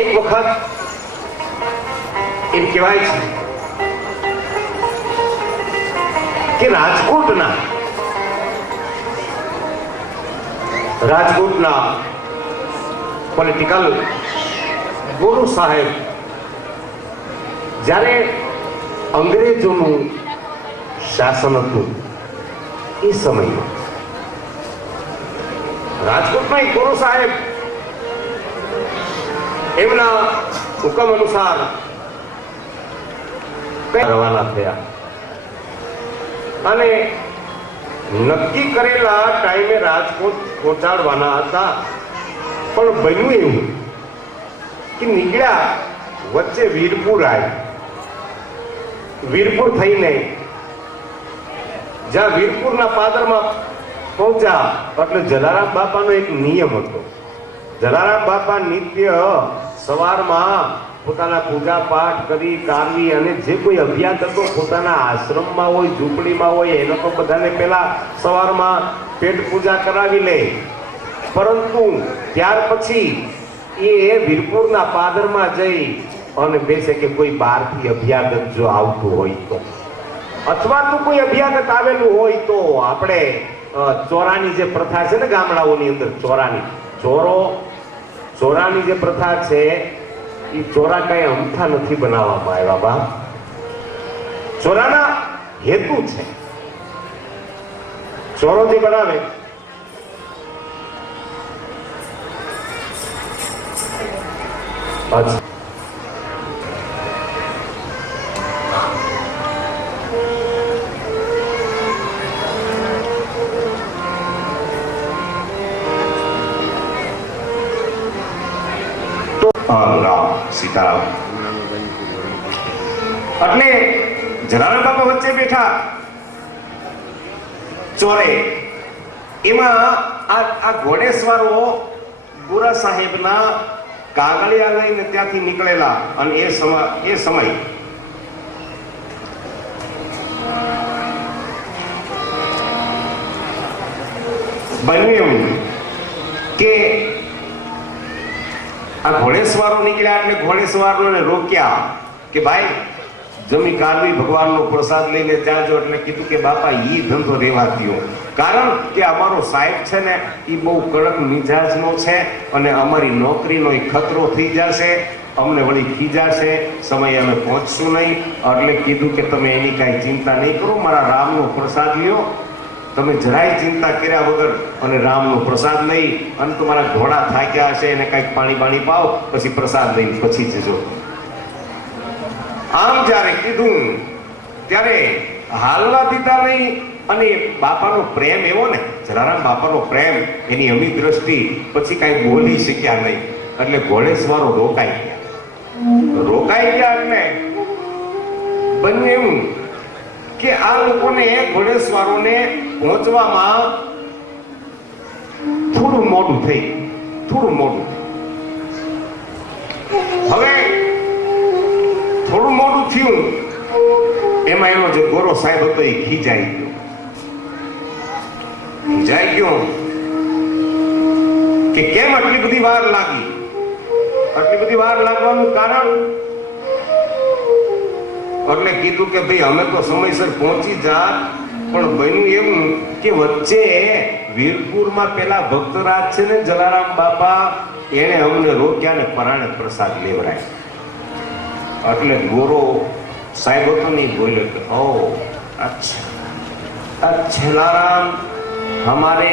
એક વખત એમ કહેવાય છે કે રાજકોટના પોલિટિકલ ગુરુ સાહેબ જ્યારે અંગ્રેજોનું શાસન હતું એ સમયમાં રાજકોટના એક ગુરુ સાહેબ એમના હુકમ અનુસાર રવાના થયા અને નક્કી કરેલા ટાઈમે રાજકોટ પહોંચાડવાના હતા, પણ બન્યું એવું કે નીકળ્યા વચ્ચે વીરપુર આવ્યું. વીરપુર થઈને જ્યાં વીરપુરના પાદરમાં પહોંચ્યા એટલે જલારામ બાપાનો એક નિયમ હતો. જલારામ બાપા નિત્ય સવારમાં પોતાના પૂજા પાઠ કરી કારવી અને જે કોઈ અભ્યાસ હતો પોતાના આશ્રમમાં હોય ઝૂંપડીમાં હોય એ લોકો બધાને પહેલા સવારમાં પેટ પૂજા કરાવી લે, પરંતુ ત્યાર પછી એ વીરપુરના પાદરમાં જઈ અને બેસે કે કોઈ બહારથી અભ્યાગત જો આવતું હોય તો, અથવા તો કોઈ અભ્યાગત આવેલું હોય તો આપણે ચોરાની જે પ્રથા છે ને ગામડાઓની અંદર ચોરાની જે પ્રથા છે એ ચોરા કઈ અમથા નથી બનાવવામાં આવ્યા બા. ચોરાના હેતુ છે. ચોરો જે બનાવે અચ્છા સીતારામ. એટલે જલારામ બાપા વચ્ચે બેઠા ચોરે, એમાં આ ઘોડેસવારો ગુરા સાહેબના કાગળિયા લઈને ત્યાંથી નીકળેલા અને એ સમય બન્યું કે આ ઘોડેસવારો નીકળ્યા એટલે ઘોડેસવારોને રોક્યા કે ભાઈ જમી કારવી ભગવાનનો પ્રસાદ લઈને જાજો. એટલે કીધું કે બાપા ઈ ધંધો રહેવા દ્યો, કારણ કે અમારો સાહેબ છે ને એ બહુ કડક મિજાજનો છે અને અમારી નોકરીનો ખતરો થઈ જશે, અમને વળી ખીજાશે, સમય અમે પહોંચશું નહીં. એટલે કીધું કે તમે એની કાંઈ ચિંતા નહીં કરો, મારા રામનો પ્રસાદ લ્યો, તમે જરાય ચિંતા કર્યા વગર અને રામનો પ્રસાદ લઈ અને તમારા ઘોડા થાક્યા હશે એને કંઈક પાણી પાવ, પછી પ્રસાદ લઈને પછી જજો. આમ જ્યારે કીધું ત્યારે હાલવા દીધા નહીં. અને બાપાનો પ્રેમ એવો ને, જલારામ બાપાનો પ્રેમ, એની અમી દ્રષ્ટિ પછી કાંઈ બોલી શક્યા નહીં. એટલે ઘોડેસવારો રોકાઈ ગયા એટલે બન્યું એવું કે આ લોકોને ઘોડેસવારોને પહોંચવામાં થોડું મોડું થયું. હવે થોડું મોડું થયું એમાં એનો જે ગોરો સાહેબ હતો એ ખીજાઈ ગયો કે કેમ આટલી બધી વાર લાગી. આટલી બધી વાર લાગવાનું કારણ એટલે કીધું કે ભાઈ અમે તો સમયસર પહોંચી જાત, પણ બન્યું એવું કે વચ્ચે વીરપુરમાં પેલા ભક્તરાજ છે ને જલારામ બાપા, એને અમને રોક્યા ને પરાણે પ્રસાદ લેવડાય. એટલે ગોરો સાહેબ હતો નહીં બોલ્યો કે ઓ અચ્છા જલારામ हमारे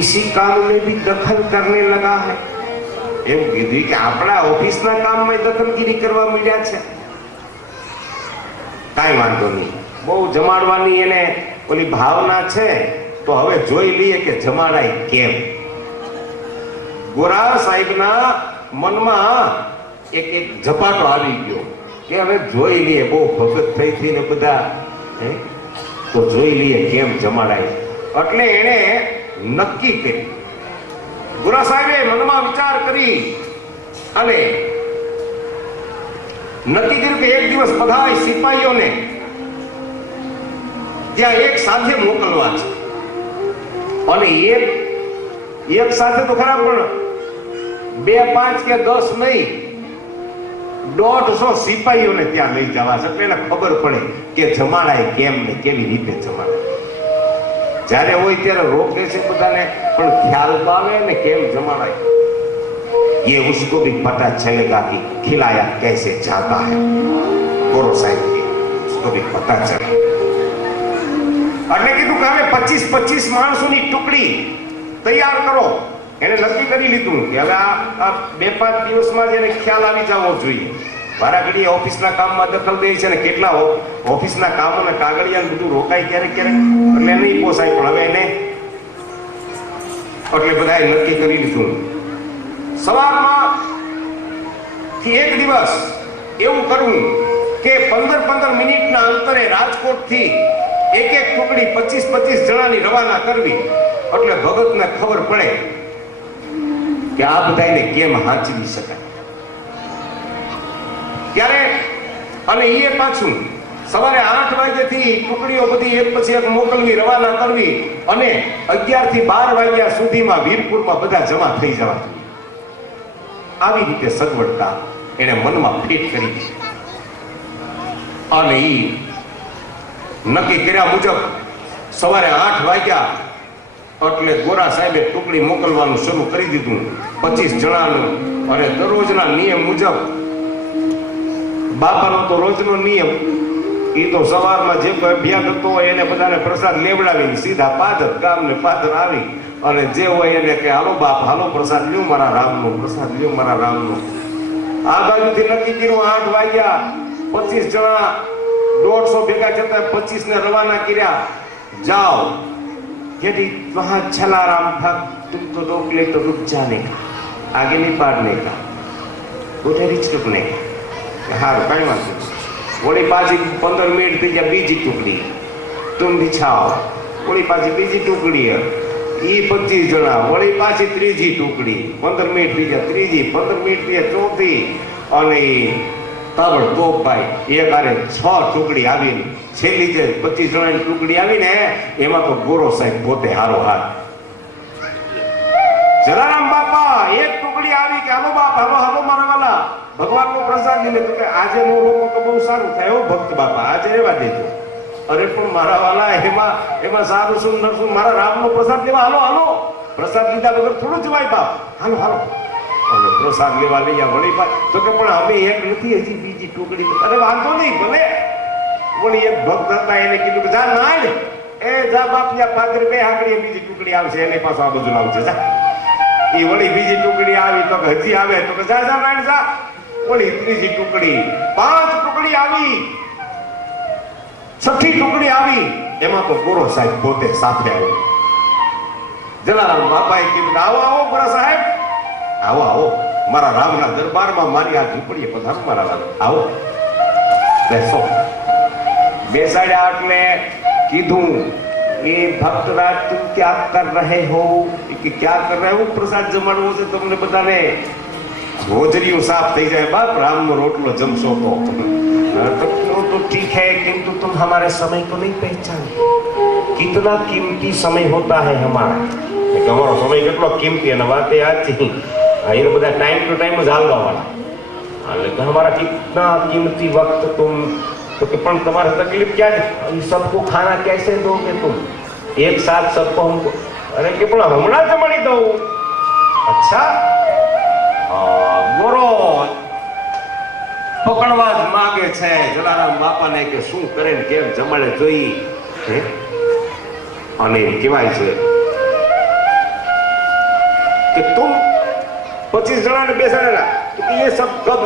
इसी काम में भी दखल करने लगा है. એમ કીધું કે આપણા ઓફિસના કામમાં દખલગીરી કરવા મળ્યા છે. કાંઈ વાંધો નહીં, બહુ જમાડવાની એને ઓલી ભાવના છે, તો હવે જોઈ લઈએ કે જમાડાય કેમ. ગોરા સાહેબના મનમાં એક ઝપાટો આવી ગયો કે હવે જોઈ લઈએ, બહુ ભગત થઈ ને બધા, તો જોઈ લઈએ કેમ જમાડાય. એટલે એને નક્કી કર્યું, ગુરા સાહેબે મનમાં વિચાર કરી અને નક્કી કર્યું કે એક દિવસ બધા સિપાહીઓને ત્યાં એક સાથે મોકલવા છે. અને એક સાથે તો ખરા, પણ 2, 5 કે 10 નહીં, 150 સિપાહીઓને ત્યાં લઈ જવા છે. એટલે એને ખબર પડે કે જમાડાય કેમ ને કેવી રીતે જમાડાય. જ્યારે હોય ત્યારે રોકે છે બધાને, પણ ખ્યાલ તો આવે ને કેમ જમાડાય. ये उसको भी पता चलेगा कि खिलाया कैसे जाता है. ગોરો સાહેબ કે उसको भी पता चले. એટલે કીધું કે હવે 25 માણસોની ટુકડી તૈયાર કરો. એને નક્કી કરી લીધું કે હવે આ 2-5 દિવસમાં જ એને ખ્યાલ આવી જવો જોઈએ. વારાઘડીએ ઓફિસના કામમાં દખલ દે છે ને કેટલા ઓફિસના કામો ને કાગળિયા બધું રોકાય ક્યારેક એટલે નહીં પોસાય. પણ હવે એને એટલે બધાએ નક્કી કરી લીધું સવારમાં થી એક દિવસ એવું કરવું કે 15 મિનિટના અંતરે રાજકોટથી એક ટુકડી 25 જણાની રવાના કરવી. એટલે ભગતને ખબર પડે કે આ બધાને કેમ હાંચવી શકાય. ત્યારે અને એ પાછું સવારે 8 વાગ્યાથી ટુકડીઓ બધી એક પછી એક મોકલવી, રવાના કરવી અને 11 થી 12 વાગ્યા સુધીમાં વીરપુરમાં બધા જમા થઈ જવા. આવી રીતે સગવડતા એને મનમાં ફિટ કરી અને એ નક્કી કર્યા મુજબ સવારે 8 વાગ્યા એટલે ગોરા સાહેબે ટુકડી મોકલવાનું શરૂ કરી દીધું 25 જણાનું. અને દરરોજના નિયમ મુજબ બાપાનો તો રોજનો નિયમ એ તો સવારમાં જે કોઈ અભ્યાસ થતો હોય એને બધાને પ્રસાદ લેવડાવી સીધા પાદર ગામને પાદર આવી અને જે હોય એને કે હાલો બાપ હાલો પ્રસાદ લ્યો મારા રામનો, પ્રસાદ લ્યો મારા રામનો. આ બાજુથી નક્કી કર્યું 8 વાગ્યા 25 જણા 150 ભેગા જતા 25 ને રવાના કર્યા. જાઓ यदि वहां चला राम था तुम तो रोक ले तो रुक जाने का, आगे नहीं बढ़ने का, उधर ही रुकने का. हार कई वांधो वળી પાછી 15 મિનિટ થઈ ગયા બીજી ટુકડી તુમ બિછાઓ. વળી પાછી બીજી ટુકડી ઈ 25 જણા. વળી પાછી ત્રીજી ટુકડી 15 મિનિટ થઈ ગયા ત્રીજી, 15 મિનિટ થઈ ગયા ચોથી. અને તાબડતોબ ભાઈ એક આરે 6 ટુકડી આવી. છેલ્લી જે 25 જણાની ટુકડી આવી ને એમાં તો ગોરો સાહેબ પોતે હારો હાર. જલારામ બાપા એક ટુકડી આવી કે હાલો બાપ હાલો હાલો મારા વાલા ભગવાનનો પ્રસાદ લઈને. તો કે આજે નો રોકો તો બહુ સારું થાય હો ભક્ત બાપા, આજે રહેવા દેજો. અરે પણ મારા વાલા એમાં સારું શું નરસું મારા રામનો પ્રસાદ લેવા હાલો હાલો. પ્રસાદ લીધા વગર થોડું જવાય બાપ, હાલો હાલો. અને પ્રસાદ લેવા લઈ વળી પાછ તો કે પણ અમે એક નથી હજી બીજી ટુકડી. અરે વાંધો નહીં ભલે. વળી એક ભક્ત હતા એને કીધું કે જા નાય એ જા બાપ યા પાદર બે આંગળીએ બીજી ટુકડી આવશે એને પાછો આ બધું લાવશે જા. એ વળી બીજી ટુકડી આવી તો કે હજી આવે તો કે જા જા નાય જા. વળી ત્રીજી ટુકડી 5 ટુકડી આવી, 6ઠી ટુકડી આવી. એમાં તો ગોરો સાહેબ પોતે સાથે આવ્યો. જલારામ બાપાએ કીધું આવો આવો ગોરા સાહેબ આવો આવો મારા રામના દરબારમાં મારી આ ઝૂંપડીએ પધારો મારા રામ આવો બેસો. બેસાડ્યા એટલે કીધું એ ભક્તરાજ તું ક્યાં કર રહે હો કે ક્યાં કર રહે હો. પ્રસાદ જમાડવો છે તમને બધાને. હોજરીઓ સાફ થઈ જાય બાપ રામનો રોટલો જમશો તો. तो ठीक है किंतु तुम हमारे समय को नहीं पहचाने. कितना कीमती समय होता है हमारा. हमारो समय કેટલો કિંમતી અને વાત એ આજ થી ये બધા टाइम टू टाइम જ હાલવા વાળા. એટલે हमारा कितना कीमती वक्त तुम. तो कि पण तुम्हारा तकलीफ क्या है, सबको खाना कैसे दोगे तुम एक साथ सबको हमको. अरे कि पण હમણાં જમાડી દઉં. अच्छा ગોરો પકડવા જ માંગે છે જલારામ બાપાને કે શું કરે ને કેમ જમાડે જોઈ. અને કહેવાય છે कि तुम 25 जना ने बेसाड़ेला तो ये सब कब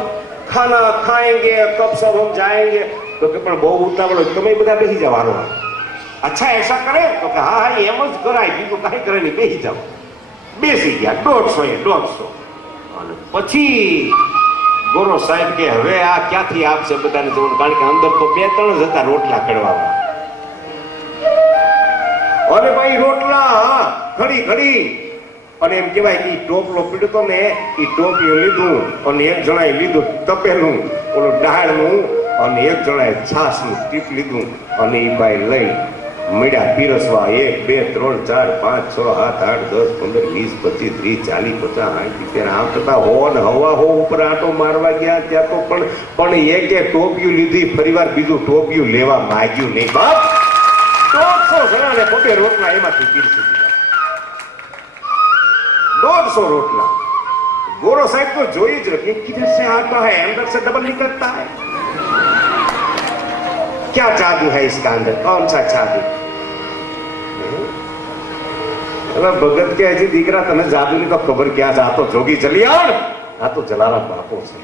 खाना खाएंगे कब सब हम जाएंगे. तो कि पण बहु उतावળ તમે બધા બેસી જાવ હારો. अच्छा ऐसा करे तो कि हाँ हाँ એમ જ કરાય બીજું કાંઈ કરે નહીં બેસી જાવ. બેસી ગયા 150 અને પછી ગોરો સાહેબ કે હવે આ ક્યાંથી આપશે બધાને જવું, કારણ કે અંદર તો 2-3 જ હતા રોટલા કડવાના. અરે ભાઈ રોટલા ઘડી ઘડી. અને એમ કહેવાય કે ટોપલો પીડતો ને એ ટોપિયું લીધું અને એક જણાએ લીધું તપેલું ઓલું ડાળનું અને એક જણાએ છાસનું ટીપ લીધું અને એ બાઈ લઈ મળ્યા પીરસવા 1 2 3 4 5 6 7 8 10 15 20 25 30 40 50 60 70 આમ છતાં હો ને હવા હો ઉપર આંટો મારવા ગયા ત્યાં તો પણ એક ટોપિયું લીધી ફરીવાર બીજું ટોપિયું લેવા માંગ્યું નહીં. બાપ 150 જણાને પોતે રોટલા એમાંથી પીરસી દીધા. 150 રોટલા. गोरो साहब को जो ही रखिए किधर से आता है, अंदर से डबल निकलता है. क्या जादू है इसका अंदर, कौन सा जादू? भगत के हજી દીકરા તને જાદુની તો ખબર ક્યાં જાતો જોગી જલિયાણ આ તો જલારામ બાપો છે.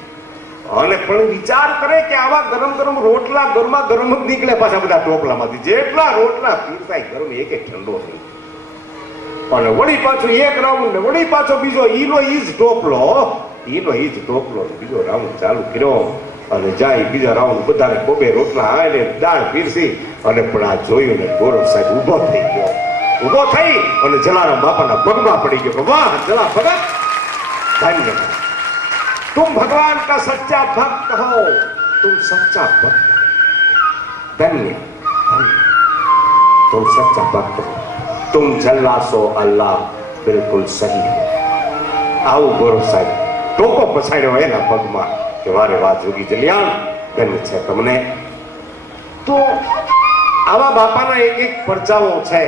અને પણ વિચાર કરે કે આવા ગરમ ગરમ રોટલા ગરમા ગરમ જ નીકળે પાછા બધા ટોપલામાંથી. જેટલા રોટલા પીરસાય ગરમ એક ઠંડો થઈ. અને વળી પાછો એક રાઉન્ડ ને વળી પાછો બીજો ઈનો ઈજ ટોપલો બીજો રાઉન્ડ ચાલુ કર્યો અને જાય બીજા રાઉન્ડ બધાને કોબે રોટલા આને દાળ પીરસી અને પણ આ જોયું ને ગોરવ સાહેબ ઊભો થઈ અને જલારામ બાપાના પગમાં પડી ગયો. વાહ જલા ભગત, ધન્ય तुम भगवान का सच्चा भक्त हो, तुम सच्चा भक्त, धन्य तुम सच्चा भक्त हो, तुम जल्लासो अल्लाह बिल्कुल सही है. આવું ગોરવ સાહેબ ટોકો પછાડ્યો એના પગમાં કે વારે વાત જોગી જલિયાણ ધન્ય છે તમને. તો આવા બાપાના એક પરચાઓ છે.